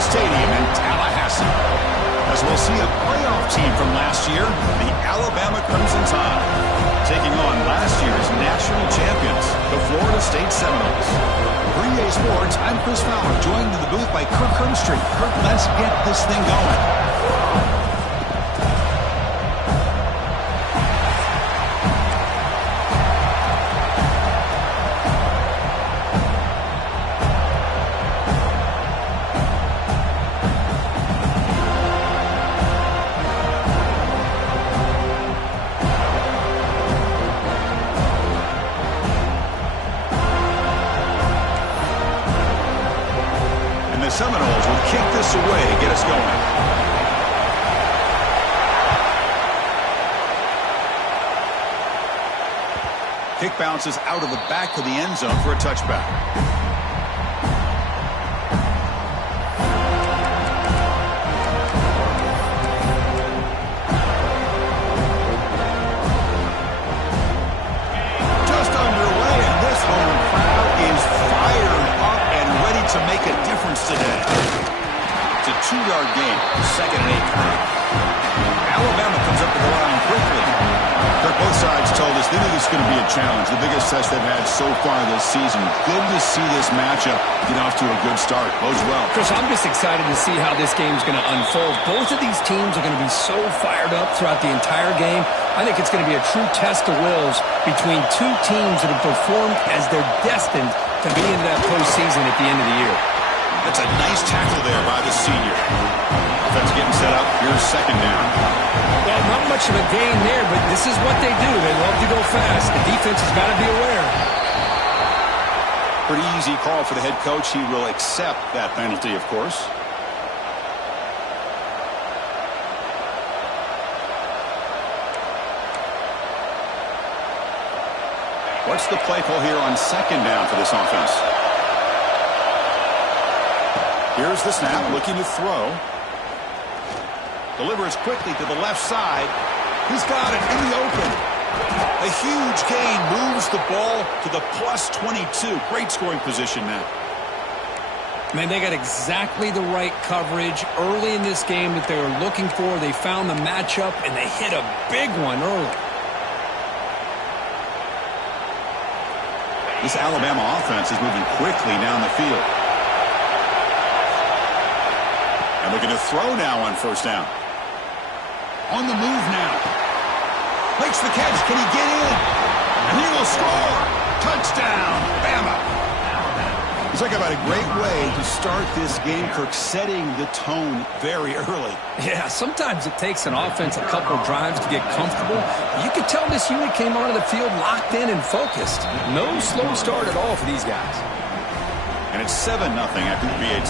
Memorial Stadium in Tallahassee. As we'll see a playoff team from last year, the Alabama Crimson Tide, taking on last year's national champions, the Florida State Seminoles. For EA Sports, I'm Chris Fowler, joined in the booth by Kirk Herbstreit. Kirk, let's get this thing going. Seminoles will kick this away to get us going. Kick bounces out of the back of the end zone for a touchback. Just underway, and this home crowd is fired up and ready to make a difference today. It's a 2-yard gain, 2nd and 8. Alabama comes up to the line quickly. Both sides told us they knew this was going to be a challenge, the biggest test they've had so far this season. Good to see this matchup get off to a good start. Bodes well. Chris, I'm just excited to see how this game's going to unfold. Both of these teams are going to be so fired up throughout the entire game. I think it's going to be a true test of wills between two teams that have performed as they're destined to be into that postseason at the end of the year. That's a nice tackle there by the senior. Offense getting set up. Here's 2nd down. Well, not much of a gain there, but this is what they do. They love to go fast. The defense has got to be aware. Pretty easy call for the head coach. He will accept that penalty, of course. What's the play call here on 2nd down for this offense? Here's the snap, looking to throw. Delivers quickly to the left side. He's got it in the open. A huge gain moves the ball to the +22. Great scoring position now. Man, they got exactly the right coverage early in this game that they were looking for. They found the matchup, and they hit a big one early. This Alabama offense is moving quickly down the field. And looking to throw now on 1st down. On the move now. Makes the catch. Can he get in? And he will score. Touchdown, Bama. Talk about a great way to start this game, Kirk, setting the tone very early. Yeah, sometimes it takes an offense a couple of drives to get comfortable. You could tell this unit came onto the field locked in and focused. No slow start at all for these guys. And it's 7-0 after the PAT.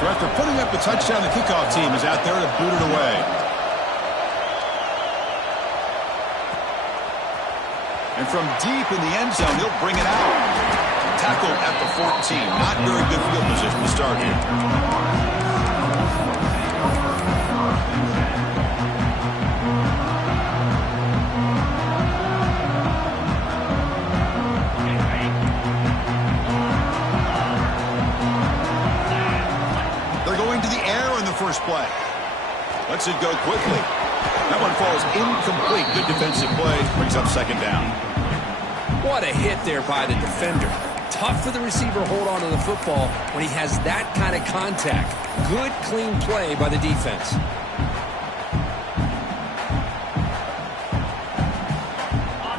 So after putting up the touchdown, the kickoff team is out there to boot it away. And from deep in the end zone, he'll bring it out. Tackled at the 14. Not very good field position to start here. They're going to the air on the first play. Lets it go quickly. That one falls incomplete. Good defensive play. Brings up 2nd down. What a hit there by the defender. Tough for the receiver to hold on to the football when he has that kind of contact. Good, clean play by the defense.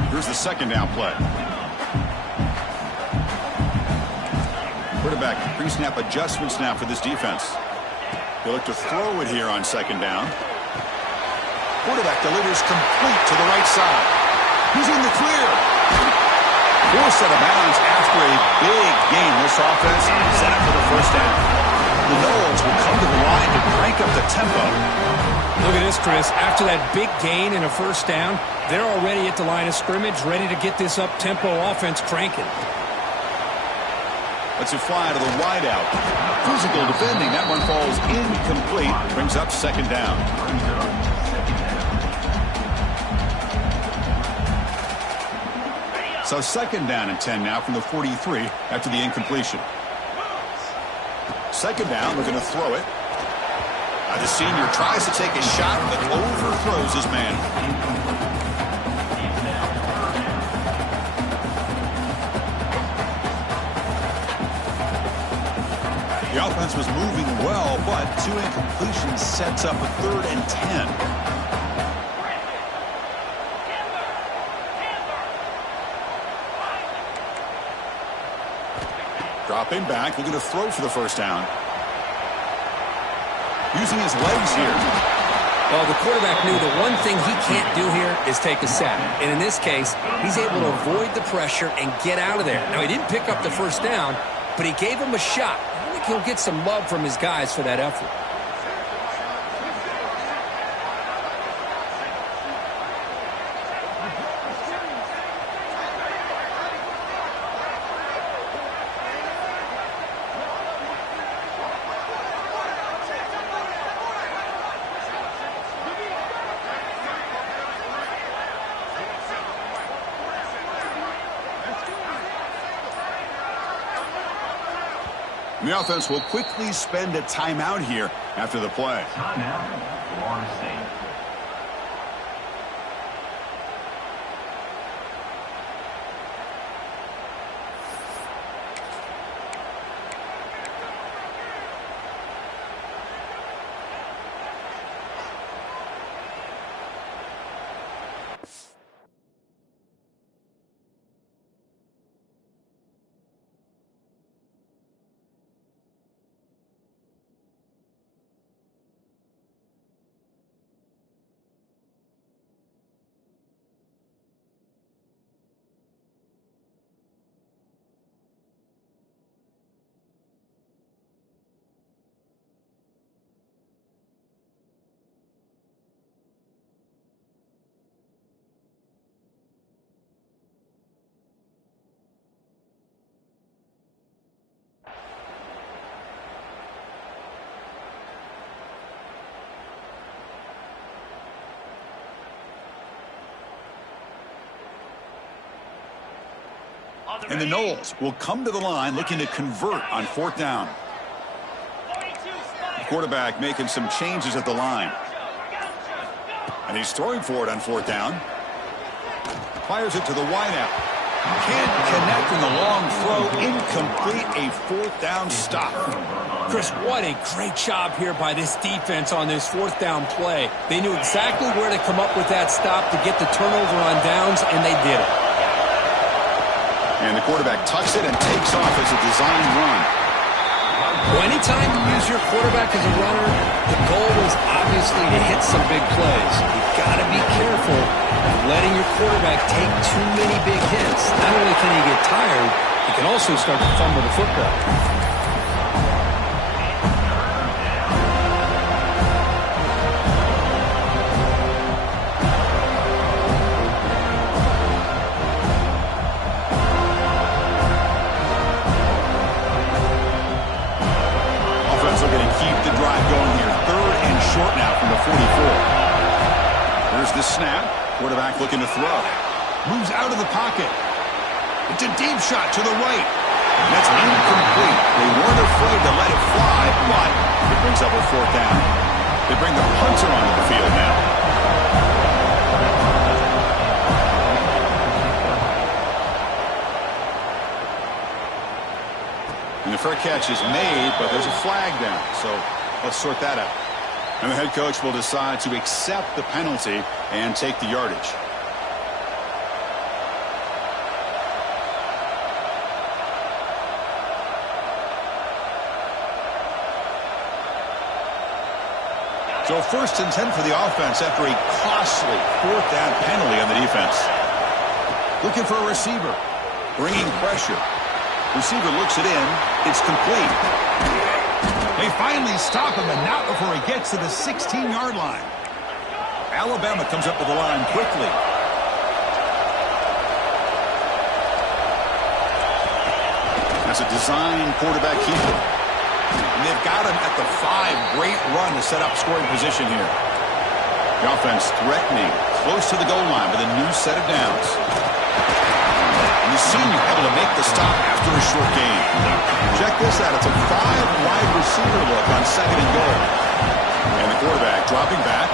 Here's the 2nd down play. Quarterback pre-snap adjustments now for this defense. They'll look to throw it here on 2nd down. Quarterback delivers complete to the right side. He's in the clear. Forced out of bounds after a big game. This offense set up for the 1st down. The Noles will come to the line to crank up the tempo. Look at this, Chris. After that big gain and a 1st down, they're already at the line of scrimmage, ready to get this up-tempo offense cranking. Lets it fly to the wideout. Physical defending. That one falls incomplete. Brings up 2nd down. So 2nd down and 10 now from the 43 after the incompletion. Second down, they're going to throw it. The senior tries to take a shot, but overthrows his man. The offense was moving well, but 2 incompletions sets up a 3rd and 10. Dropping back, looking to throw for the first down. Using his legs here. Well, the quarterback knew the one thing he can't do here is take a sack. And in this case, he's able to avoid the pressure and get out of there. Now, he didn't pick up the first down, but he gave him a shot. I think he'll get some love from his guys for that effort. The offense will quickly spend a timeout here after the play. Timeout, Florida State. And the Noles will come to the line looking to convert on 4th down. The quarterback making some changes at the line. And he's throwing for it on 4th down. Fires it to the wideout. Can't connect in the long throw. Incomplete. A 4th down stop. Chris, what a great job here by this defense on this 4th down play. They knew exactly where to come up with that stop to get the turnover on downs, and they did it. And the quarterback tucks it and takes off as a design run. Well, anytime you use your quarterback as a runner, the goal is obviously to hit some big plays. You've got to be careful of letting your quarterback take too many big hits. Not only can he get tired, he can also start to fumble the football. The snap, quarterback looking to throw. Moves out of the pocket. It's a deep shot to the right. And that's incomplete. They weren't afraid to let it fly, but it brings up a 4th down. They bring the punter onto the field now. And the fair catch is made, but there's a flag down. So let's sort that out. And the head coach will decide to accept the penalty and take the yardage. So 1st and 10 for the offense after a costly 4th down penalty on the defense. Looking for a receiver. Bringing pressure. Receiver looks it in. It's complete. They finally stop him, and not before he gets to the 16-yard line. Alabama comes up to the line quickly. That's a design quarterback keeper. And they've got him at the 5. Great run to set up scoring position here. The offense threatening, close to the goal line with a new set of downs. And the senior able to make the stop after a short gain. Check this out. It's a 5-wide receiver look on 2nd and goal. And the quarterback dropping back.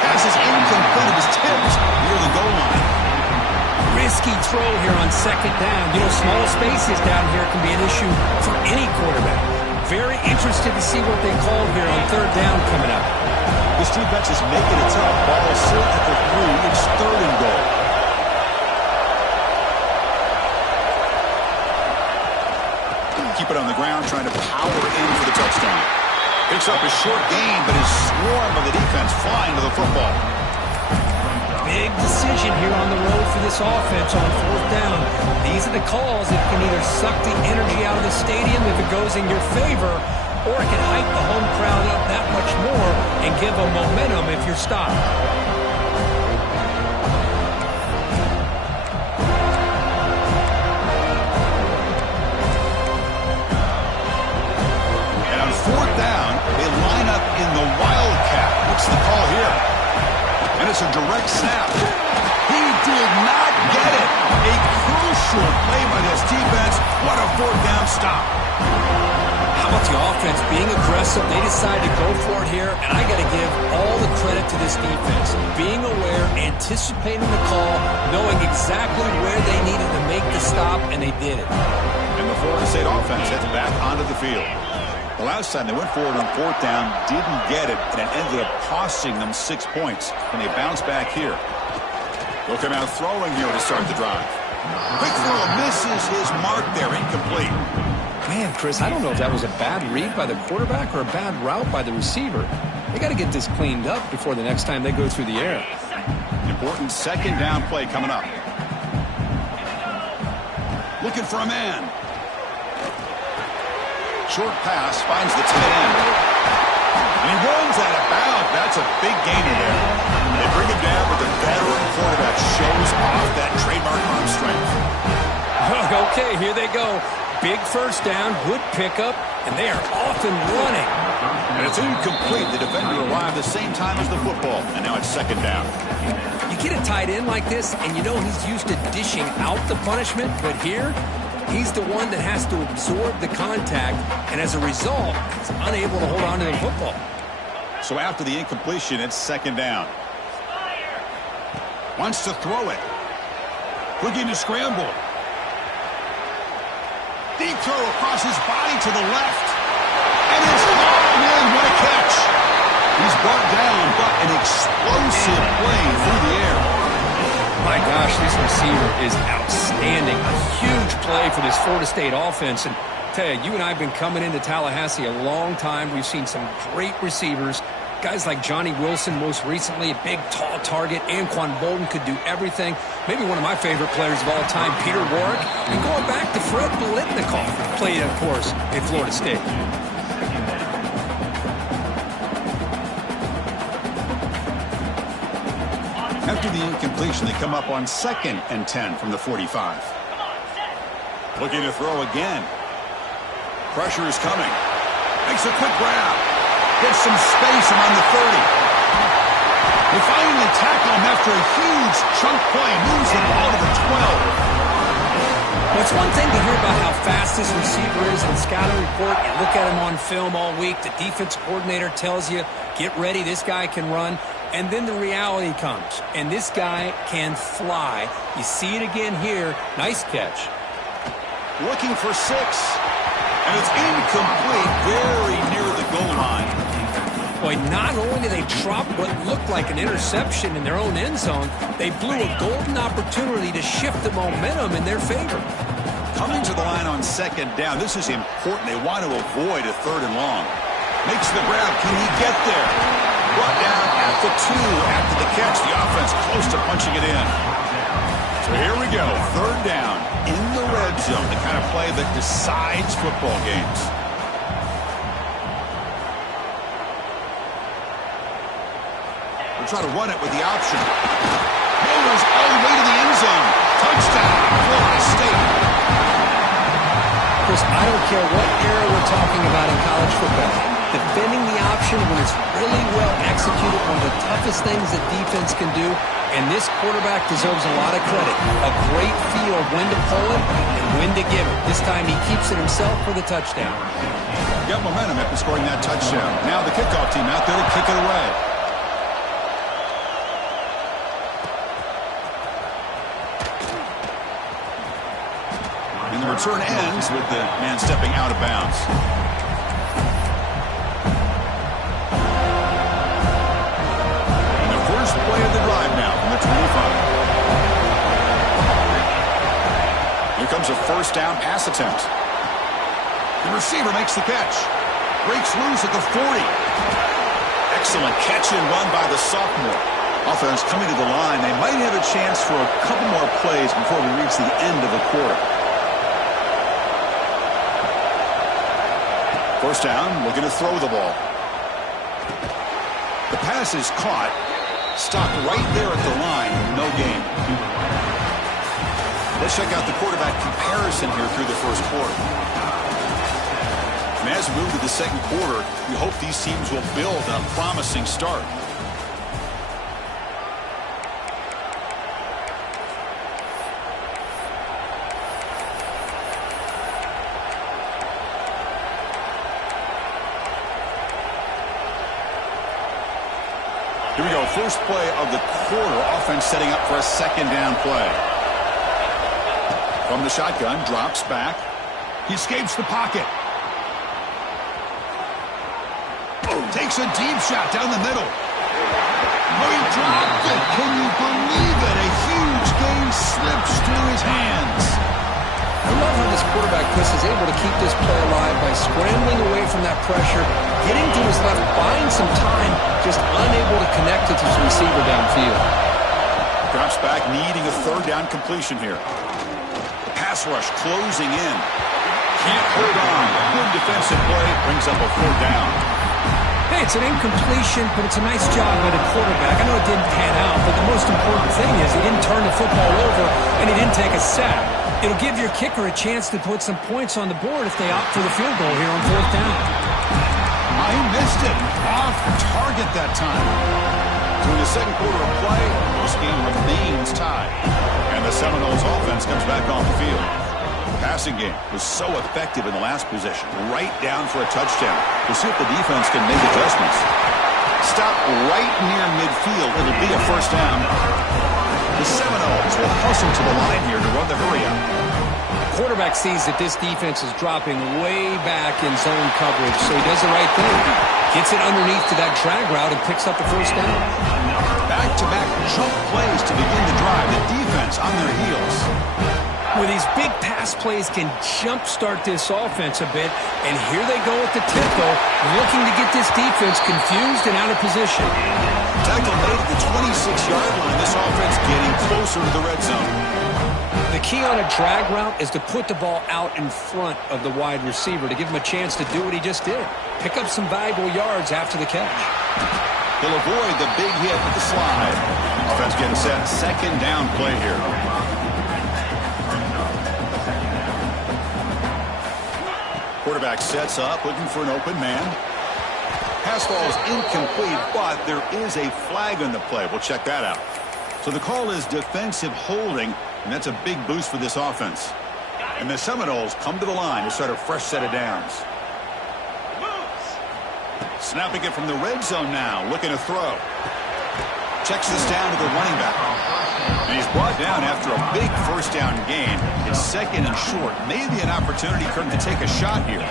Pass is incomplete. It was tipped near the goal line. Risky throw here on 2nd down. You know, small spaces down here can be an issue for any quarterback. Very interested to see what they call here on 3rd down coming up. This defense is making it tough. Ball set at the 3. It's 3rd and goal. Keep it on the ground, trying to power in for the touchdown. Picks up a short gain, but his swarm of the defense flying to the football. Big decision here on the road for this offense on 4th down. These are the calls that can either suck the energy out of the stadium if it goes in your favor, or it can hype the home crowd up that much more and give them momentum if you're stopped. And on 4th down, they line up in the Wildcat. What's the call here? And it's a direct snap. He did not get it. A crucial play by this defense. What a 4th down stop. How about the offense being aggressive? They decide to go for it here, and I got to give all the credit to this defense. Being aware, anticipating the call, knowing exactly where they needed to make the stop, and they did it. And the Florida State offense heads back onto the field. The last time they went forward on 4th down, didn't get it, and it ended up costing them 6 points. And they bounce back here. They'll come out throwing here to start the drive. Quick throw misses his mark there, incomplete. Man, Chris, I don't know if that was a bad read by the quarterback or a bad route by the receiver. They got to get this cleaned up before the next time they go through the air. Important 2nd down play coming up. Looking for a man. Short pass finds the tight end. And he runs out of bounds. That's a big gainer there. They bring him down, but the veteran quarterback shows off that trademark arm strength. Okay, here they go. Big 1st down, good pickup, and they are off and running. And it's incomplete. The defender arrived the same time as the football, and now it's 2nd down. You get a tight end like this, and you know he's used to dishing out the punishment, but here, he's the one that has to absorb the contact, and as a result, he's unable to hold on to the football. So after the incompletion, it's 2nd down. Wants to throw it. Looking to scramble. Deep throw across his body to the left. And it's, oh man, what a catch. He's brought down, but an explosive play through the air. My gosh, this receiver is outstanding. A huge play for this Florida State offense. And tell you, you and I have been coming into Tallahassee a long time. We've seen some great receivers. Guys like Johnny Wilson, most recently, a big, tall target. Anquan Bolden could do everything. Maybe one of my favorite players of all time, Peter Warrick. And going back to Fred Biletnikoff, played, of course, at Florida State. After the incompletion, they come up on 2nd and 10 from the 45. Looking to throw again. Pressure is coming. Makes a quick grab. Gets some space around the 30. They finally tackle him after a huge chunk play. Moves the ball to the 12. Well, it's one thing to hear about how fast this receiver is on scouting report. You look at him on film all week. The defense coordinator tells you, get ready, this guy can run. And then the reality comes, and this guy can fly. You see it again here. Nice catch. Looking for 6. And it's incomplete, very near the goal line. Boy, not only did they drop what looked like an interception in their own end zone, they blew a golden opportunity to shift the momentum in their favor. Coming to the line on 2nd down, this is important. They want to avoid a 3rd and long. Makes the grab. Can he get there? Brought down at the 2 after the catch. The offense close to punching it in. So here we go. 3rd down in the red zone. The kind of play that decides football games. We'll try to run it with the option. Motors all the way to the end zone. Touchdown, Florida State. Chris, I don't care what era we're talking about in college football. Defending the option when it's really well executed, one of the toughest things that defense can do, and this quarterback deserves a lot of credit. A great feel of when to pull it and when to give it. This time he keeps it himself for the touchdown. Got momentum after scoring that touchdown. Now the kickoff team out there to kick it away. And the return ends with the man stepping out of bounds. And the first play of the drive now from the 25. Here comes a first down pass attempt. The receiver makes the catch. Breaks loose at the 40. Excellent catch and run by the sophomore. Offense coming to the line. They might have a chance for a couple more plays before we reach the end of the quarter. First down, looking to throw the ball. The pass is caught. Stopped right there at the line. No gain. Let's check out the quarterback comparison here through the first quarter. And as we move to the second quarter, we hope these teams will build on a promising start. Here we go, first play of the quarter. Offense setting up for a second down play. From the shotgun, drops back. He escapes the pocket. Takes a deep shot down the middle. Oh, he dropped it. Can you believe it? A huge gain slips through his hands. I love how this quarterback, Chris, is able to keep this play alive by scrambling away from that pressure, getting to his left, buying some time, just unable to connect it to his receiver downfield. Drops back, needing a third down completion here. The pass rush closing in. Can't hold on. Good defensive play. Brings up a fourth down. Hey, it's an incompletion, but it's a nice job by the quarterback. I know it didn't pan out, but the most important thing is he didn't turn the football over and he didn't take a sack. It'll give your kicker a chance to put some points on the board if they opt for the field goal here on fourth down. He missed it. Off target that time. So in the second quarter of play, this game remains tied. And the Seminoles offense comes back on the field. The passing game was so effective in the last possession. Right down for a touchdown. We'll see if the defense can make adjustments. Stop right near midfield. It'll be a first down. The Seminoles will hustle to the line here to run the hurry-up. Quarterback sees that this defense is dropping way back in zone coverage, so he does the right thing. Gets it underneath to that drag route and picks up the first down. Back-to-back jump plays to begin the drive. The defense on their heels. Where these big pass plays can jumpstart this offense a bit, and here they go at the tempo, looking to get this defense confused and out of position. Tackle made at the 26-yard line. This offense getting closer to the red zone. The key on a drag route is to put the ball out in front of the wide receiver to give him a chance to do what he just did. Pick up some valuable yards after the catch. He'll avoid the big hit with the slide. Offense getting set. Second down play here. Quarterback sets up, looking for an open man. Pass ball is incomplete, but there is a flag on the play. We'll check that out. So the call is defensive holding, and that's a big boost for this offense. And the Seminoles come to the line to start a fresh set of downs. Snapping it from the red zone now, looking to throw. Checks this down to the running back. And he's brought down after a big first down gain. It's second and short. Maybe an opportunity for him to take a shot here.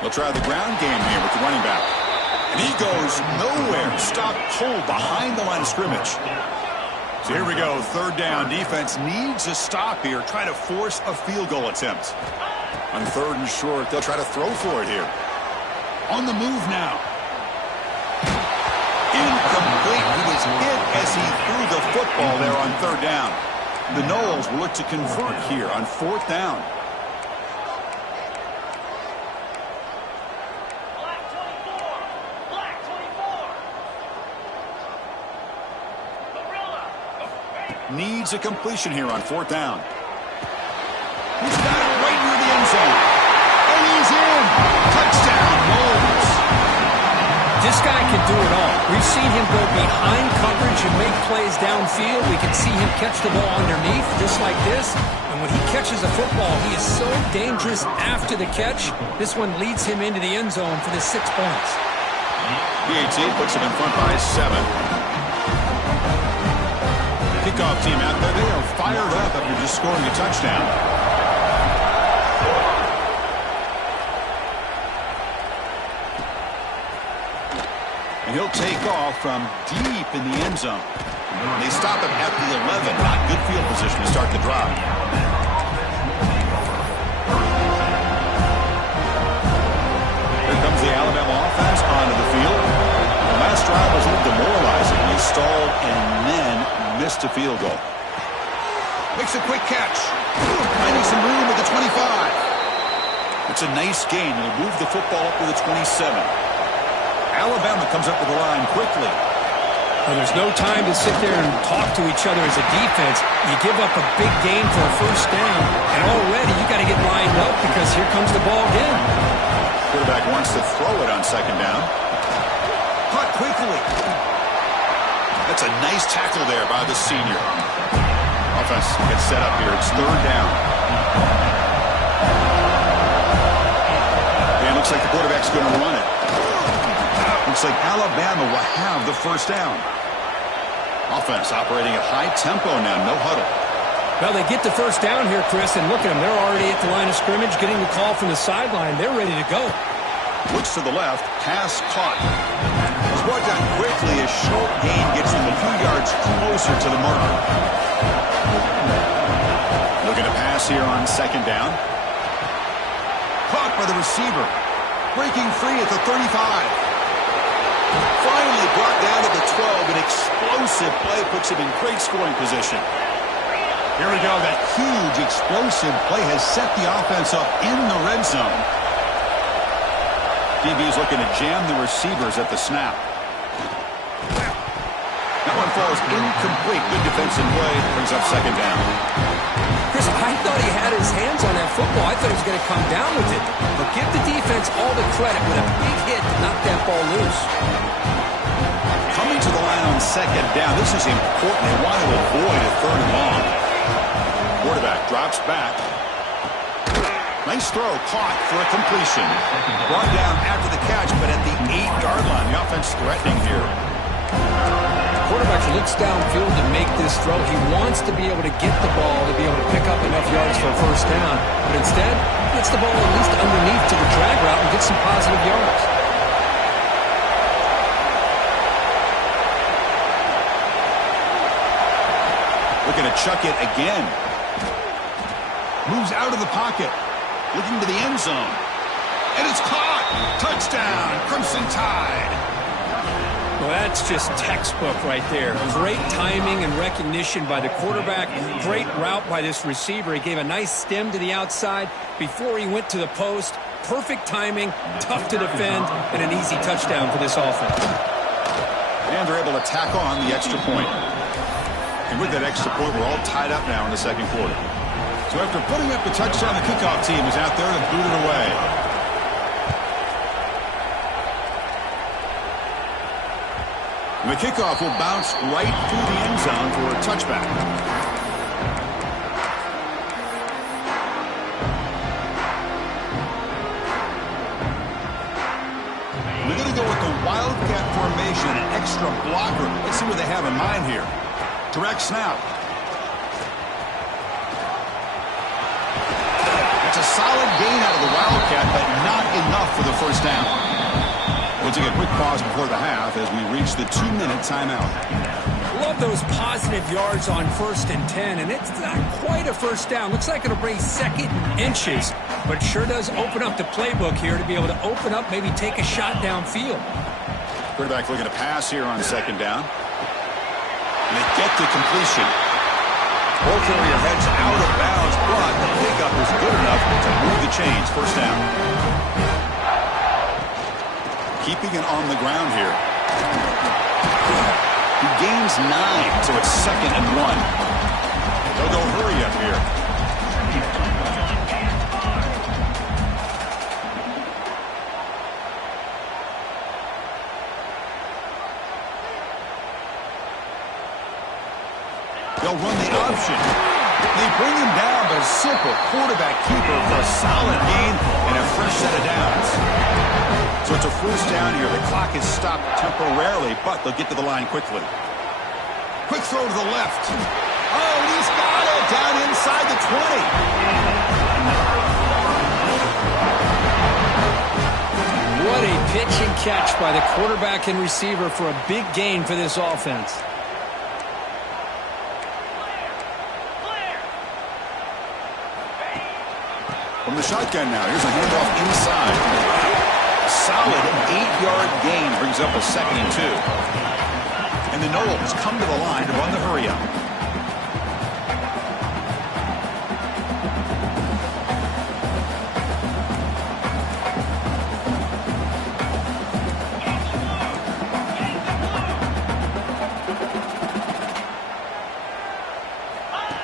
They'll try the ground game here with the running back. And he goes nowhere. Stop pulled behind the line of scrimmage. So here we go. Third down. Defense needs a stop here. Try to force a field goal attempt. On third and short, they'll try to throw for it here. On the move now. Incomplete. He was hit as he threw the football there on third down. The Noles will look to convert here on fourth down. Needs a completion here on 4th down. He's got it right near the end zone. And he's in. Touchdown, Wolves. This guy can do it all. We've seen him go behind coverage and make plays downfield. We can see him catch the ball underneath just like this. And when he catches a football, he is so dangerous after the catch. This one leads him into the end zone for the 6 points. PAT puts him in front by 7. Kickoff team out there. They are fired up after just scoring a touchdown. And he'll take off from deep in the end zone. They stop him at the 11. Not good field position to start the drive. Here comes the Alabama offense onto the field. The last drive was a little demoralizing. He stalled and then missed a field goal. Makes a quick catch. Finding some room at the 25. It's a nice gain. It'll move the football up to the 27. Alabama comes up with the line quickly. Well, there's no time to sit there and talk to each other as a defense. You give up a big gain for a 1st down, and already you got to get lined up because here comes the ball again. Quarterback wants to throw it on 2nd down. Caught quickly. That's a nice tackle there by the senior. Offense gets set up here. It's 3rd down. And it looks like the quarterback's going to run it. Looks like Alabama will have the 1st down. Offense operating at high tempo now, no huddle. Well, they get the 1st down here, Chris, and look at them. They're already at the line of scrimmage, getting the call from the sideline. They're ready to go. Looks to the left, pass caught. It's brought down quickly as short gain gets them a few yards closer to the marker. Looking to pass here on 2nd down. Caught by the receiver. Breaking free at the 35. Finally brought down to the 12. An explosive play puts him in great scoring position. Here we go. That huge explosive play has set the offense up in the red zone. DB's looking to jam the receivers at the snap. That one falls incomplete. Good defensive play. Brings up 2nd down. Chris, I thought he had his hands on that football. I thought he was going to come down with it. But give the defense all the credit with a big hit to knock that ball loose. Coming to the line on 2nd down. This is important. They want to avoid a 3rd and long. Quarterback drops back. Nice throw. Caught for a completion. Brought down after the catch, but at the 8-yard line. The offense threatening here. Quarterback looks downfield to make this throw. He wants to be able to get the ball to be able to pick up enough yards for a 1st down. But instead, gets the ball at least underneath to the drag route and gets some positive yards. Looking to chuck it again. Moves out of the pocket. Looking to the end zone. And it's caught. Touchdown, Crimson Tide. Well, that's just textbook right there. Great timing and recognition by the quarterback. Great route by this receiver. He gave a nice stem to the outside before he went to the post. Perfect timing, tough to defend, and an easy touchdown for this offense. And they're able to tack on the extra point. And with that extra point, we're all tied up now in the 2nd quarter. So after putting up the touchdown, the kickoff team is out there to boot it away. The kickoff will bounce right through the end zone for a touchback. We're going to go with the Wildcat formation, an extra blocker. Let's see what they have in mind here. Direct snap. It's a solid gain out of the Wildcat, but not enough for the 1st down. We'll take a quick pause before the half as we reach the 2-minute timeout. Love those positive yards on 1st and 10, and it's not quite a 1st down. Looks like it'll bring 2nd and inches, but sure does open up the playbook here to be able to open up, maybe take a shot downfield. Quarterback looking to pass here on 2nd down. And they get the completion. Ball carrier heads out of bounds, but the pickup is good enough to move the chains. 1st down. Keeping it on the ground here. He gains 9, so it's 2nd and 1. They'll go hurry up here. They'll run the option. They bring him down, but a simple quarterback keeper for a solid gain and a fresh set of downs. So it's a 1st down here. The clock is stopped temporarily, but they'll get to the line quickly. Quick throw to the left. Oh, he's got it down inside the 20. What a pitch and catch by the quarterback and receiver for a big gain for this offense. From the shotgun now, here's a handoff inside. Solid 8-yard gain brings up a 2nd and 2. And the Noles come to the line to run the hurry up.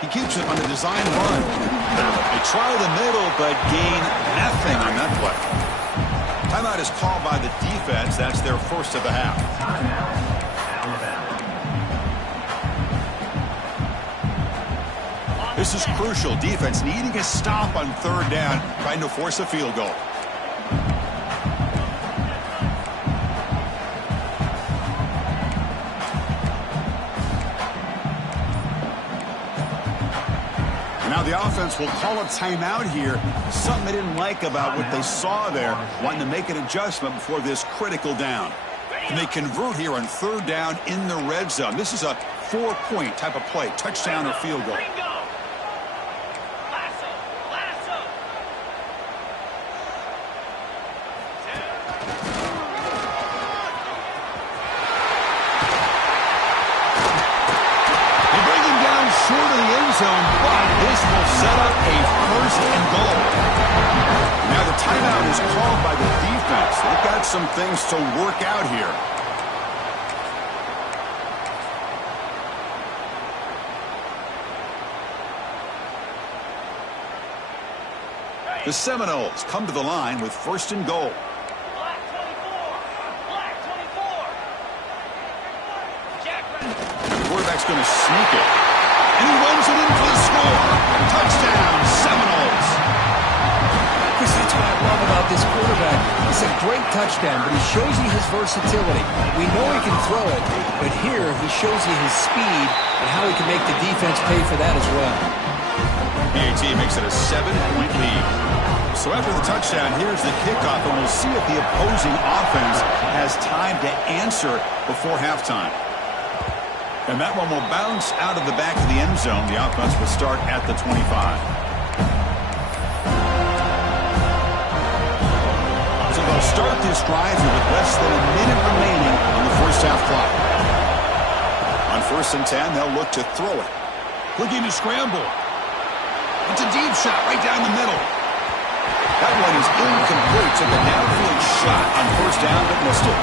He keeps it on the design run. They try the middle, but gain nothing on that play. Timeout is called by the defense. That's their 1st of the half. This is crucial. Defense needing a stop on 3rd down, trying to force a field goal. The offense will call a timeout here. Something they didn't like about what they saw there. Wanting to make an adjustment before this critical down. And they convert here on 3rd down in the red zone. This is a 4-point type of play. Touchdown or field goal. Short of the end zone, but this will set up a 1st and goal. Now the timeout is called by the defense. They've got some things to work out here. The Seminoles come to the line with 1st and goal. The quarterback's going to sneak it. And he runs it in for the score. Touchdown, Seminoles. Chris, that's what I love about this quarterback. It's a great touchdown, but he shows you his versatility. We know he can throw it, but here he shows you his speed and how he can make the defense pay for that as well. PAT makes it a 7-point lead. So after the touchdown, here's the kickoff, and we'll see if the opposing offense has time to answer before halftime. And that one will bounce out of the back of the end zone. The offense will start at the 25. So they'll start this drive with less than a minute remaining on the 1st half clock. On 1st and 10, they'll look to throw it. Looking to scramble. It's a deep shot right down the middle. That one is incomplete. Took a downfield shot on 1st down, but missed it.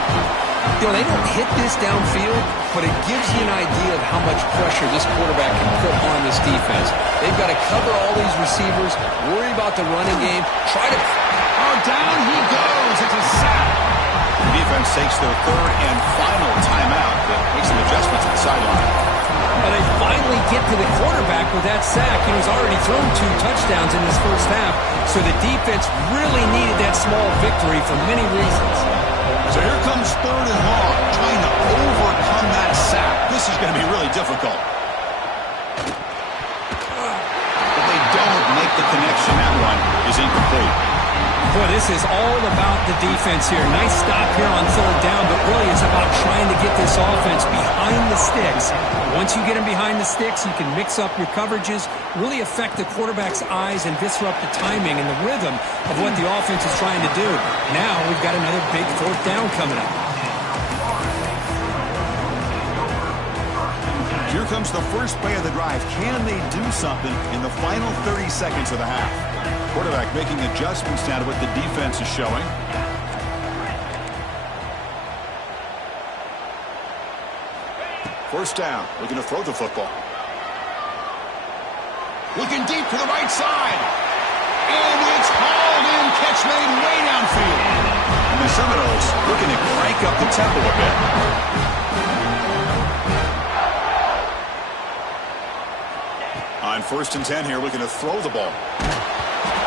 You know, they don't hit this downfield, but it gives you an idea of how much pressure this quarterback can put on this defense. They've got to cover all these receivers, worry about the running game, try to... Oh, down he goes. It's a sack. The defense takes their 3rd and final timeout, but makes some adjustments at the sideline. And they finally get to the quarterback with that sack. He's already thrown 2 touchdowns in this 1st half, so the defense really needed that small victory for many reasons. So here comes 3rd and long, trying to overcome that sack. This is going to be really difficult. But they don't make the connection. That one is incomplete. Boy, this is all about the defense here. Nice stop here on 3rd down, but really it's about trying to get this offense behind the sticks. Once you get them behind the sticks, you can mix up your coverages, really affect the quarterback's eyes and disrupt the timing and the rhythm of what the offense is trying to do. Now we've got another big 4th down coming up. Here comes the first play of the drive. Can they do something in the final 30 seconds of the half? Quarterback making adjustments now to what the defense is showing. First down, looking to throw the football. Looking deep to the right side. And it's hauled in, catch made way downfield. And the Seminoles looking to crank up the tempo a bit. On 1st and 10 here, looking to throw the ball.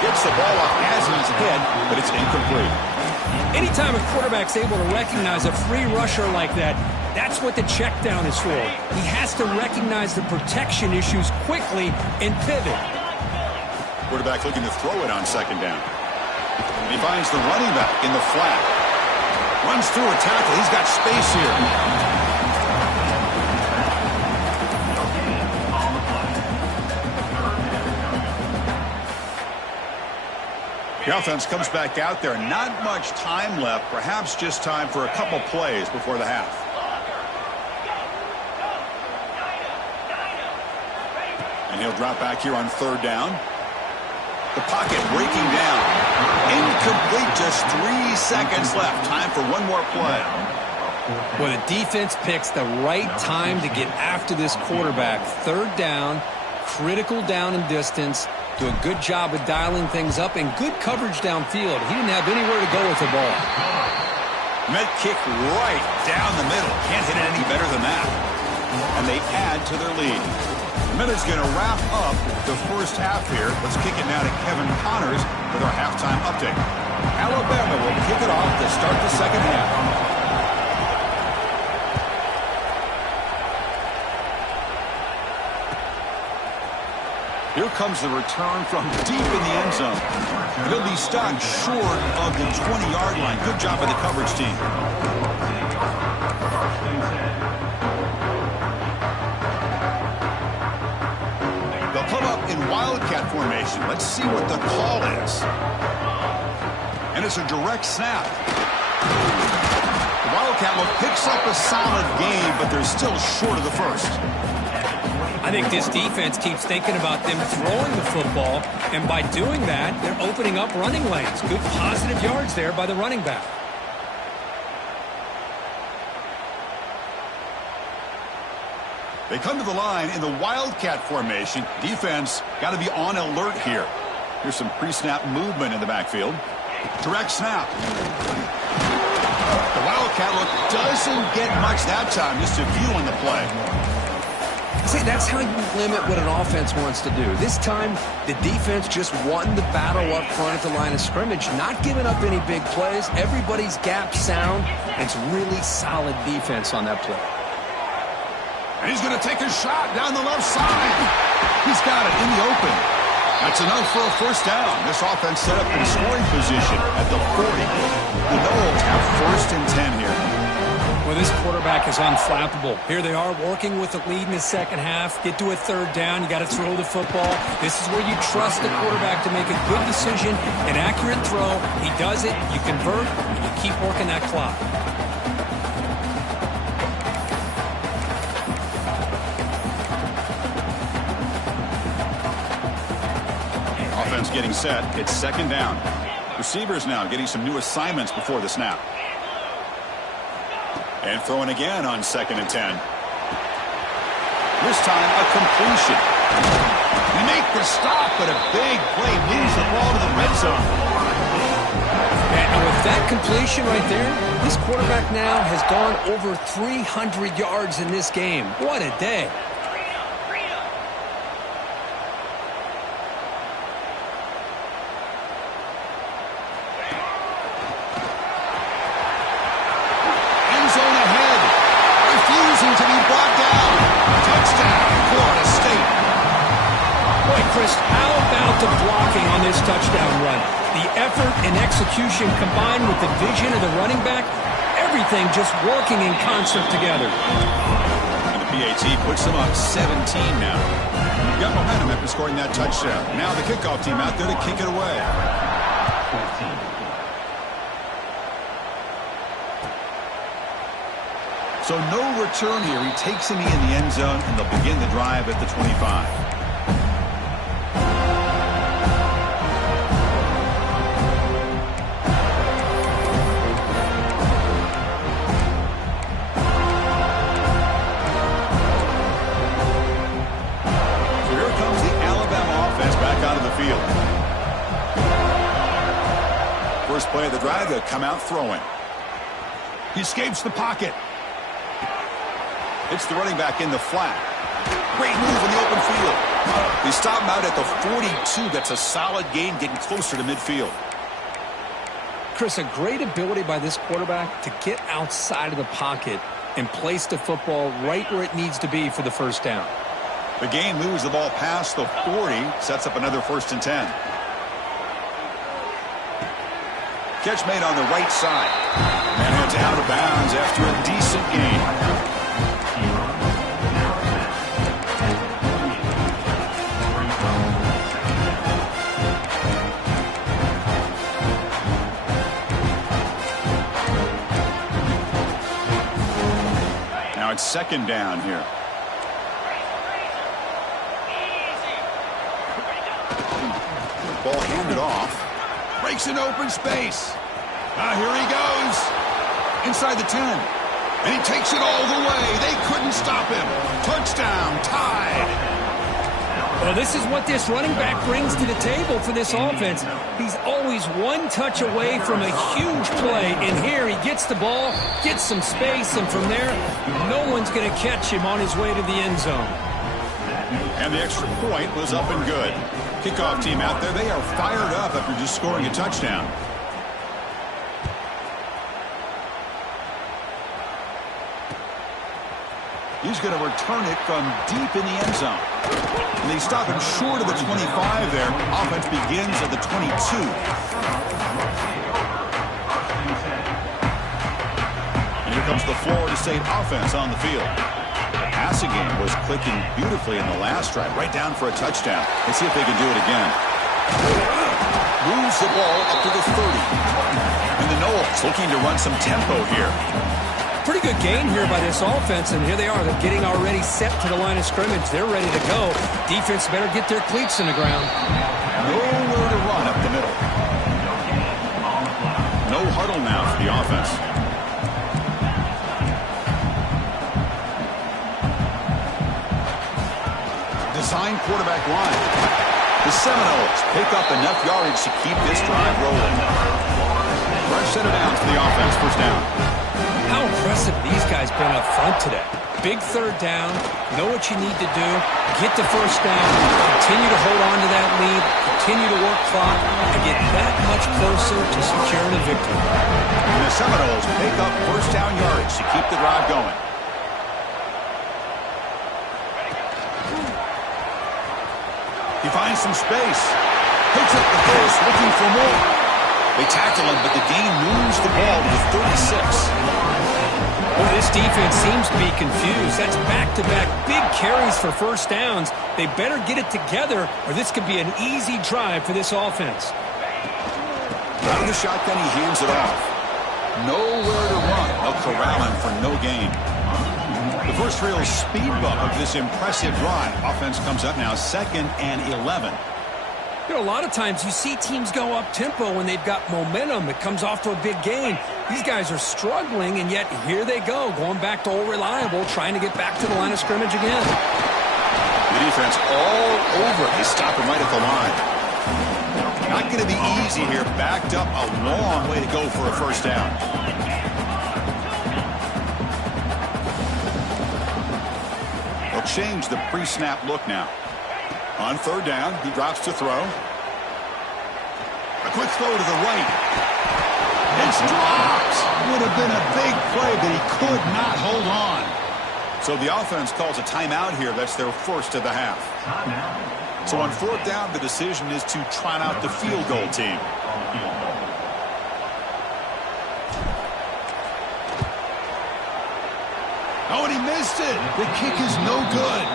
Gets the ball off Aslan's head, but it's incomplete. Anytime a quarterback's able to recognize a free rusher like that, that's what the check down is for. He has to recognize the protection issues quickly and pivot. Quarterback looking to throw it on 2nd down. And he finds the running back in the flat. Runs through a tackle. He's got space here. The offense comes back out there. Not much time left. Perhaps just time for a couple plays before the half. And he'll drop back here on 3rd down. The pocket breaking down. Incomplete. Just 3 seconds left. Time for one more play. Well, the defense picks the right time to get after this quarterback. 3rd down, critical down and distance. Do a good job of dialing things up and good coverage downfield. He didn't have anywhere to go with the ball. Met kick right down the middle. Can't hit it any better than that. And they add to their lead. Met is going to wrap up the first half here. Let's kick it now to Kevin Connors with our halftime update. Alabama will kick it off to start the second half. Here comes the return from deep in the end zone. He'll be stopped short of the 20-yard line. Good job by the coverage team. They'll come up in Wildcat formation. Let's see what the call is. And it's a direct snap. The Wildcat look picks up a solid gain, but they're still short of the first. I think this defense keeps thinking about them throwing the football, and by doing that, they're opening up running lanes. Good positive yards there by the running back. They come to the line in the Wildcat formation. Defense got to be on alert here. Here's some pre-snap movement in the backfield. Direct snap. The Wildcat look doesn't get much that time, just a few on the play. See, that's how you limit what an offense wants to do. This time, the defense just won the battle up front at the line of scrimmage, not giving up any big plays. Everybody's gap sound. It's really solid defense on that play. And he's going to take a shot down the left side. He's got it in the open. That's enough for a first down. This offense set up in scoring position at the 40. The Noles have 1st and 10 here. Well, this quarterback is unflappable. Here they are working with the lead in the second half. Get to a 3rd down. You got to throw the football. This is where you trust the quarterback to make a good decision, an accurate throw. He does it. You convert, and you keep working that clock. Offense getting set. It's 2nd down. Receivers now getting some new assignments before the snap. And throwing again on 2nd and 10. This time a completion. They make the stop, but a big play moves the ball to the red zone. And with that completion right there, this quarterback now has gone over 300 yards in this game. What a day. How about the blocking on this touchdown run? The effort and execution combined with the vision of the running back, everything just working in concert together. And the PAT puts them up 17 now. You've got momentum after scoring that touchdown. Now the kickoff team out there to kick it away. So no return here. He takes a knee in the end zone, and they'll begin the drive at the 25. onto the field. First play of the drive, they'll come out throwing. He escapes the pocket. Hits the running back in the flat. Great move in the open field. They stop him out at the 42. That's a solid gain, getting closer to midfield. Chris, a great ability by this quarterback to get outside of the pocket and place the football right where it needs to be for the first down. The gain moves the ball past the 40, sets up another 1st and 10. Catch made on the right side. And heads out of bounds after a decent gain. Now it's 2nd down here. Ball handed off. Breaks an open space. Here he goes. Inside the 10. And he takes it all the way. They couldn't stop him. Touchdown. Tied. Well, this is what this running back brings to the table for this offense. He's always one touch away from a huge play. And here he gets the ball, gets some space, and from there, no one's going to catch him on his way to the end zone. And the extra point was up and good. Kickoff team out there, they are fired up after just scoring a touchdown. He's going to return it from deep in the end zone. And they stop him short of the 25 there. Offense begins at the 22. And here comes the Florida State offense on the field. The passing game was clicking beautifully in the last drive, right down for a touchdown. Let's see if they can do it again. Moves the ball up to the 30. And the Noles looking to run some tempo here. Pretty good gain here by this offense, and here they are. They're getting already set to the line of scrimmage. They're ready to go. Defense better get their cleats in the ground. Nowhere to run up the middle. No huddle now for the offense. Design quarterback line. The Seminoles pick up enough yardage to keep this drive rolling. Rush center down for the offense. First down. How impressive these guys been up front today. Big 3rd down. Know what you need to do. Get the first down. Continue to hold on to that lead. Continue to work clock and get that much closer to securing a victory. And the Seminoles pick up first down yardage to keep the drive going. He finds some space. Picks up the first, looking for more. They tackle him, but the gain moves the ball to the 36. Well, this defense seems to be confused. That's back-to-back big carries for first downs. They better get it together, or this could be an easy drive for this offense. Out of the shotgun, he hands it off. Nowhere to run. They'll corral him for no gain. The first real speed bump of this impressive drive. Offense comes up now 2nd and 11. You know, a lot of times you see teams go up-tempo when they've got momentum. It comes off to a big gain. These guys are struggling, and yet here they go, going back to old reliable, trying to get back to the line of scrimmage again. The defense all over. They stop him right at the line. Not going to be easy here. Backed up a long way to go for a first down. They'll change the pre-snap look now. On 3rd down, he drops to throw. A quick throw to the right. It's dropped. Would have been a big play, but he could not hold on. So the offense calls a timeout here. That's their first of the half. So on 4th down, the decision is to trot out the field goal team. Oh, and he missed it. The kick is no good.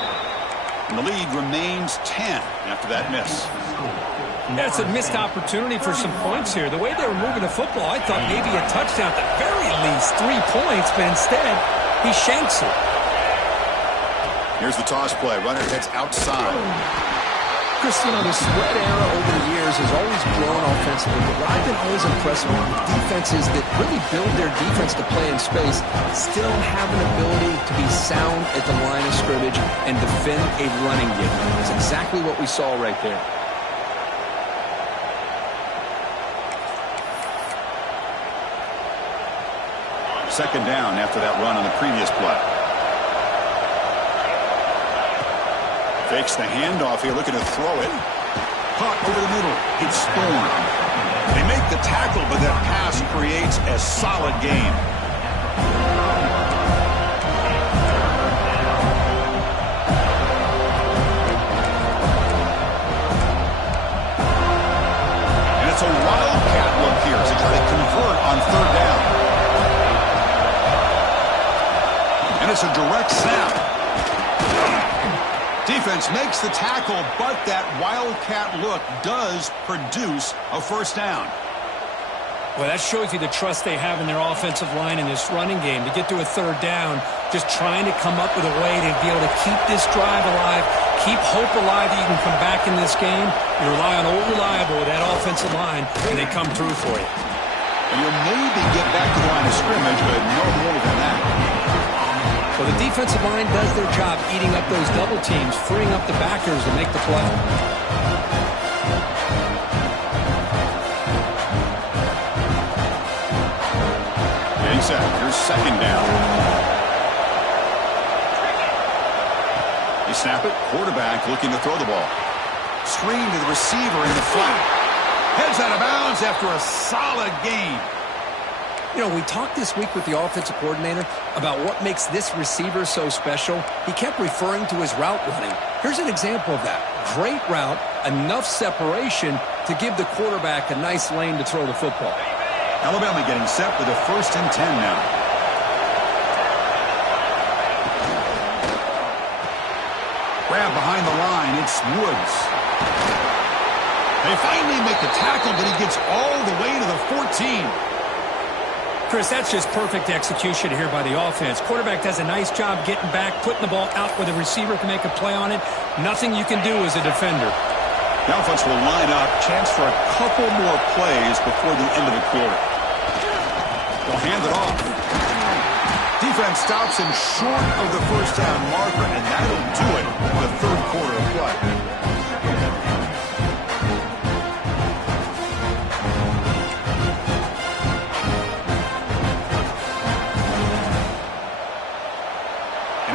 And the lead remains 10 after that miss. That's a missed opportunity for some points here. The way they were moving the football, I thought maybe a touchdown, at the very least 3 points, but instead, he shanks it. Here's the toss play. Runner heads outside. Chris, you know, the spread era over the years has always grown offensively, but what I've been always impressed with defenses that really build their defense to play in space still have an ability to be sound at the line of scrimmage and defend a running game. That's exactly what we saw right there. second down after that run on the previous play. Fakes the handoff here, looking to throw it. Caught over the middle. It's Storm. They make the tackle, but that pass creates a solid gain. And it's a wildcat look here as they try to convert on third down. And it's a direct snap. Defense makes the tackle, but that wildcat look does produce a first down. Well, that shows you the trust they have in their offensive line in this running game. To get to a third down, just trying to come up with a way to be able to keep this drive alive, keep hope alive that you can come back in this game. You rely on Old Reliable with that offensive line, and they come through for you. And you'll maybe get back to the line of scrimmage, but no more than that. Well, the defensive line does their job eating up those double teams, freeing up the backers to make the play. Getting set. Here's second down. They snap it. Quarterback looking to throw the ball. Screen to the receiver in the flat. Heads out of bounds after a solid gain. You know, we talked this week with the offensive coordinator about what makes this receiver so special. He kept referring to his route running. Here's an example of that. Great route, enough separation to give the quarterback a nice lane to throw the football. Alabama getting set for the 1st and 10 now. Grab behind the line. It's Woods. They finally make the tackle, but he gets all the way to the 14. Chris, that's just perfect execution here by the offense. Quarterback does a nice job getting back, putting the ball out where the receiver can make a play on it. Nothing you can do as a defender. The offense will line up. Chance for a couple more plays before the end of the quarter. They'll hand it off. Defense stops him short of the first down marker, and that'll do it in the third quarter of play.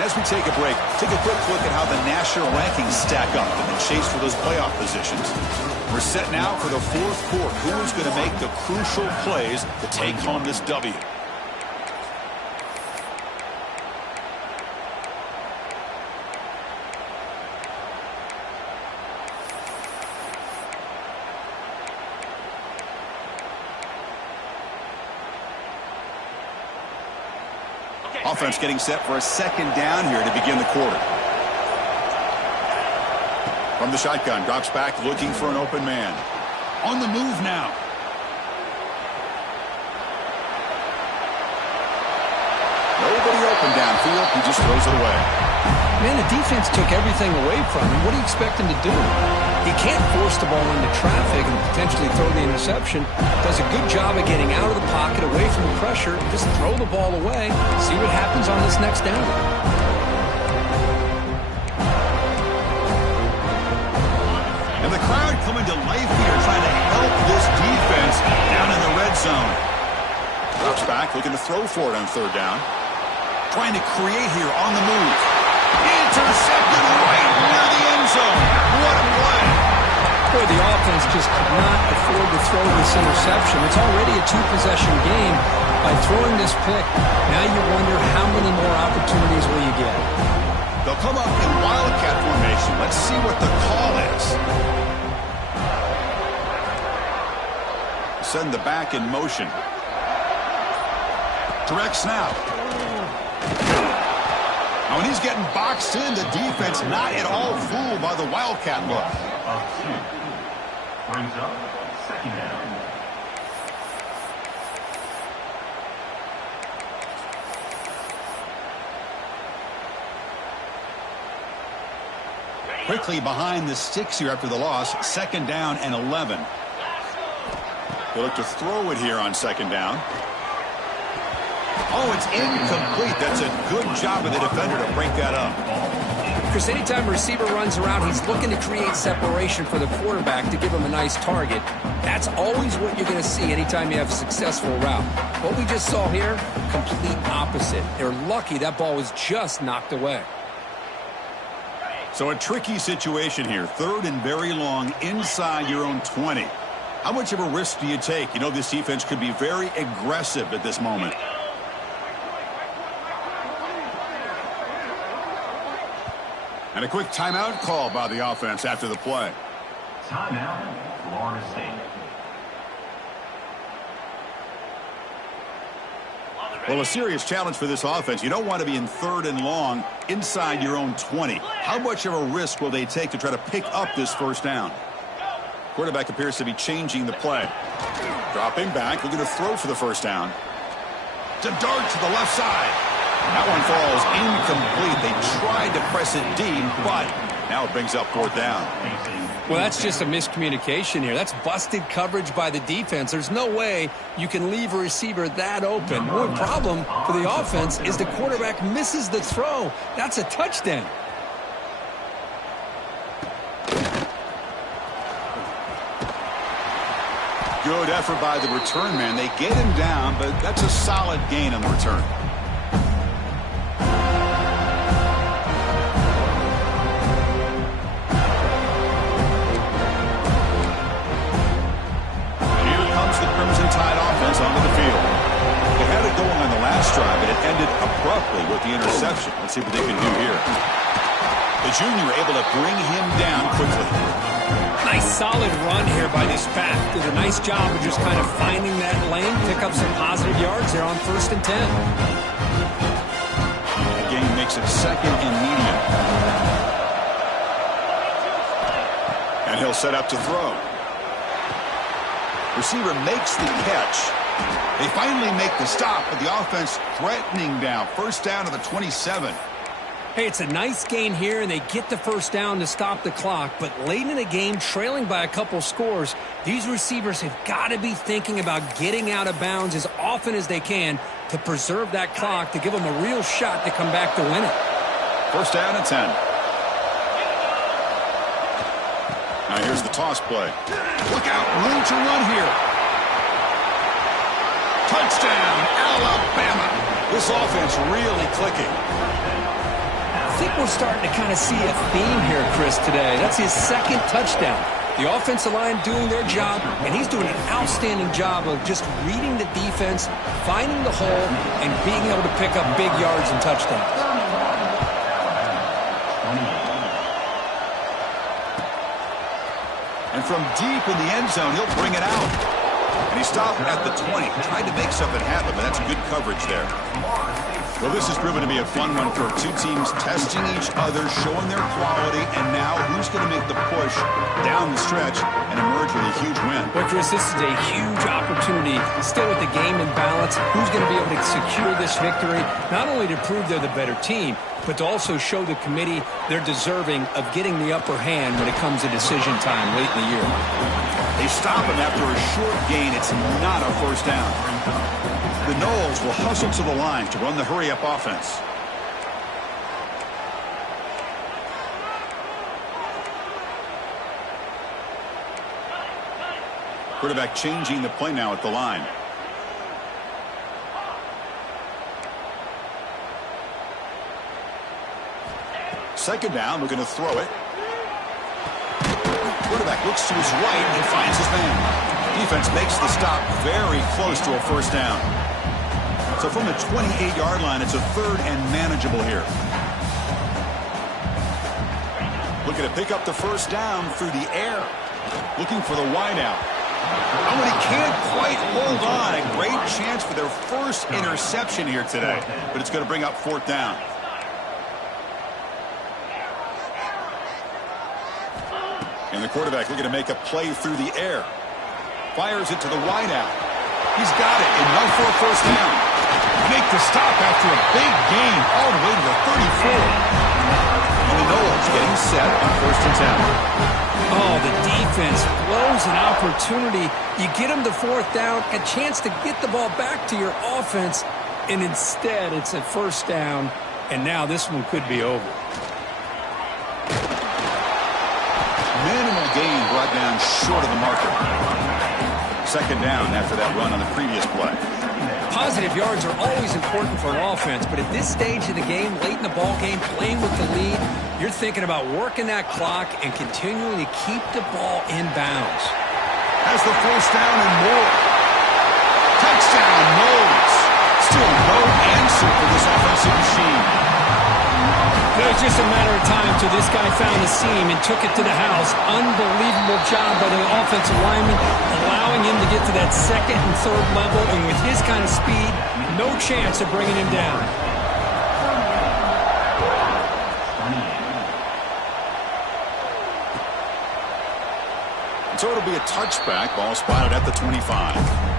As we take a break, take a quick look at how the national rankings stack up in the chase for those playoff positions. We're set now for the fourth quarter. Who is going to make the crucial plays to take home this W? Offense getting set for a second down here to begin the quarter. From the shotgun, drops back looking for an open man. On the move now. Nobody open downfield. He just throws it away. Man, the defense took everything away from him. What do you expect him to do? He can't force the ball into traffic and potentially throw the interception. Does a good job of getting out of the pocket, away from the pressure. Just throw the ball away. See what happens on this next down. And the crowd coming to life here, trying to help this defense down in the red zone. Drops back, looking to throw for it on third down. Trying to create here on the move. Intercepted right near the end zone. What a play. Boy, the offense just could not afford to throw this interception. It's already a two-possession game. By throwing this pick, now you wonder how many more opportunities will you get. They'll come up in wildcat formation. Let's see what the call is. Send the back in motion. Direct snap. Now, when he's getting boxed in, the defense not at all fooled by the wildcat look. Brings up second down. Quickly behind the sticks here after the loss. Second down and 11. They look to throw it here on second down. Oh, it's incomplete. That's a good job of the defender to break that up. Chris, anytime a receiver runs around, he's looking to create separation for the quarterback to give him a nice target. That's always what you're going to see anytime you have a successful route. What we just saw here, complete opposite. They're lucky that ball was just knocked away. So a tricky situation here. 3rd and very long inside your own 20. How much of a risk do you take? You know this defense could be very aggressive at this moment. And a quick timeout call by the offense after the play. Timeout, Florida State. Well, a serious challenge for this offense. You don't want to be in 3rd and long inside your own 20. How much of a risk will they take to try to pick up this first down? Quarterback appears to be changing the play. Dropping back, looking to throw for the first down. To dart to the left side. That one falls incomplete. They tried to press it deep, but now it brings up 4th down. Well, that's just a miscommunication here. That's busted coverage by the defense. There's no way you can leave a receiver that open. One problem for the offense is the quarterback misses the throw. That's a touchdown. Good effort by the return man. They get him down, but that's a solid gain on the return. Onto the field. They had it going on the last drive, but it ended abruptly with the interception. Let's see what they can do here. The junior able to bring him down quickly. Nice solid run here by this back. Did a nice job of just kind of finding that lane, pick up some positive yards there on 1st and 10. The game makes it 2nd and medium. And he'll set up to throw. Receiver makes the catch. They finally make the stop, but the offense threatening down. 1st down to the 27. Hey, it's a nice gain here, and they get the 1st down to stop the clock. But late in the game, trailing by a couple scores, these receivers have got to be thinking about getting out of bounds as often as they can to preserve that clock, to give them a real shot to come back to win it. 1st down and 10. Now here's the toss play. Look out, room to run here. Touchdown, Alabama. This offense really clicking. I think we're starting to kind of see a theme here, Chris, today. That's his 2nd touchdown. The offensive line doing their job, and he's doing an outstanding job of just reading the defense, finding the hole, and being able to pick up big yards and touchdowns. And from deep in the end zone, he'll bring it out. And he stopped at the 20. Tried to make something happen, but that's good coverage there. Well, this has proven to be a fun one for 2 teams testing each other, showing their quality, and now who's going to make the push down the stretch and emerge with a huge win. Well, Chris, this is a huge opportunity. Still with the game in balance, who's going to be able to secure this victory, not only to prove they're the better team, but to also show the committee they're deserving of getting the upper hand when it comes to decision time late in the year. They stop him after a short gain. It's not a 1st down. The Noles will hustle to the line to run the hurry-up offense. Quarterback changing the play now at the line. Second down, looking to throw it. Quarterback looks to his right and finds his man. Defense makes the stop very close to a 1st down. So from the 28-yard line, it's a 3rd and manageable here. Looking to pick up the 1st down through the air. Looking for the wideout. Oh, and he can't quite hold on. A great chance for their first interception here today. But it's going to bring up 4th down. And the quarterback looking to make a play through the air. Fires it to the wideout. He's got it, enough for a 1st down. Make the stop after a big gain all the way to the 34. And the Noles getting set on 1st and 10. Oh, the defense blows an opportunity. You get them to 4th down, a chance to get the ball back to your offense, and instead it's a 1st down, and now this one could be over. brought down short of the marker. Second down after that run on the previous play. Positive yards are always important for an offense, but at this stage of the game, late in the ball game, playing with the lead, you're thinking about working that clock and continuing to keep the ball in bounds. Has the first down and more. Touchdown, Knowles. Still no answer for this offensive machine. It was just a matter of time until this guy found the seam and took it to the house. Unbelievable job by the offensive lineman, allowing him to get to that second and third level, and with his kind of speed, no chance of bringing him down. So it'll be a touchback. Ball spotted at the 25.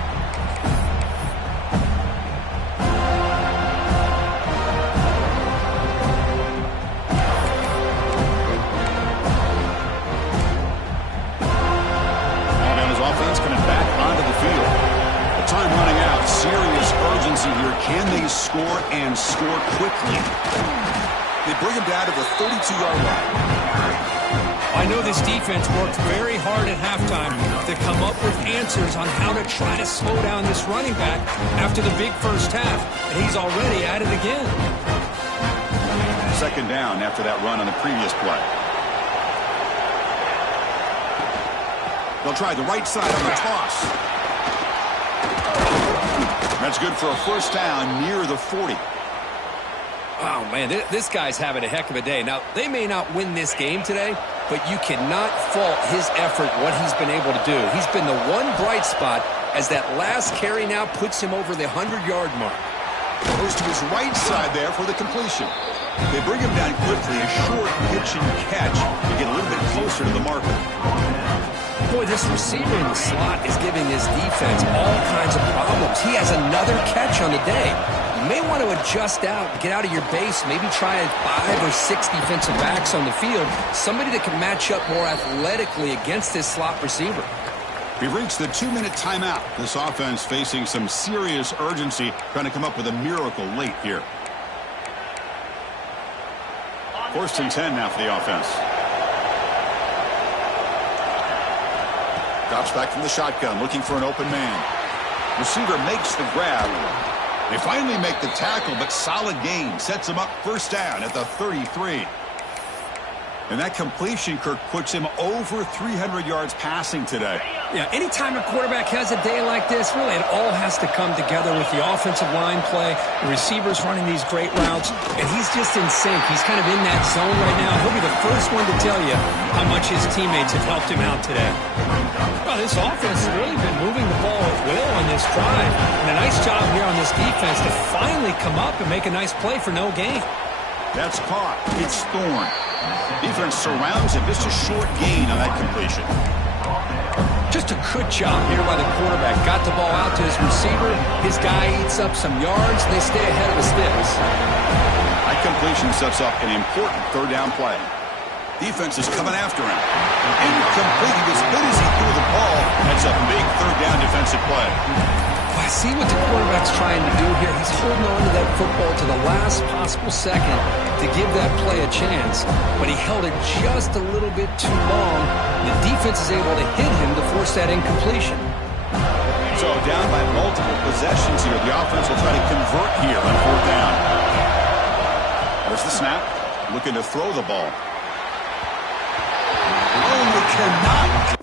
Time running out. Serious urgency here. Can they score and score quickly? They bring him down to the 32-yard line. I know this defense worked very hard at halftime to come up with answers on how to try to slow down this running back after the big first half, and he's already at it again. Second down after that run on the previous play. They'll try the right side on the toss. That's good for a first down near the 40. Oh, man, this guy's having a heck of a day. Now, they may not win this game today, but you cannot fault his effort, what he's been able to do. He's been the one bright spot as that last carry now puts him over the 100-yard mark. Goes to his right side there for the completion. They bring him down quickly, a short pitch and catch to get a little bit closer to the marker. Boy, this receiver in the slot is giving this defense all kinds of problems. He has another catch on the day. You may want to adjust out, get out of your base, maybe try 5 or 6 defensive backs on the field, somebody that can match up more athletically against this slot receiver. We've reached the 2-minute timeout. This offense facing some serious urgency, trying to come up with a miracle late here. First and 10 now for the offense. Drops back from the shotgun, looking for an open man. Receiver makes the grab. They finally make the tackle, but solid gain sets him up first down at the 33. And that completion, Kirk, puts him over 300 yards passing today. Yeah, anytime a quarterback has a day like this, really it all has to come together with the offensive line play, the receivers running these great routes, and he's just in sync. He's kind of in that zone right now. He'll be the first one to tell you how much his teammates have helped him out today. Well, this offense has really been moving the ball with will on this drive, and a nice job here on this defense to finally come up and make a nice play for no gain. That's caught. It's Thorne. Defense surrounds him. Just a short gain on that completion. Just a good job here by the quarterback. Got the ball out to his receiver. His guy eats up some yards. They stay ahead of the sticks. That completion sets up an important third down play. Defense is coming after him. Incomplete. He was hit as he threw the ball. That's a big third down defensive play. I see what the quarterback's trying to do here. He's holding on to that football to the last possible second to give that play a chance, but he held it just a little bit too long. The defense is able to hit him to force that incompletion. So down by multiple possessions here. The offense will try to convert here on fourth down. There's the snap. Looking to throw the ball. Oh, you cannot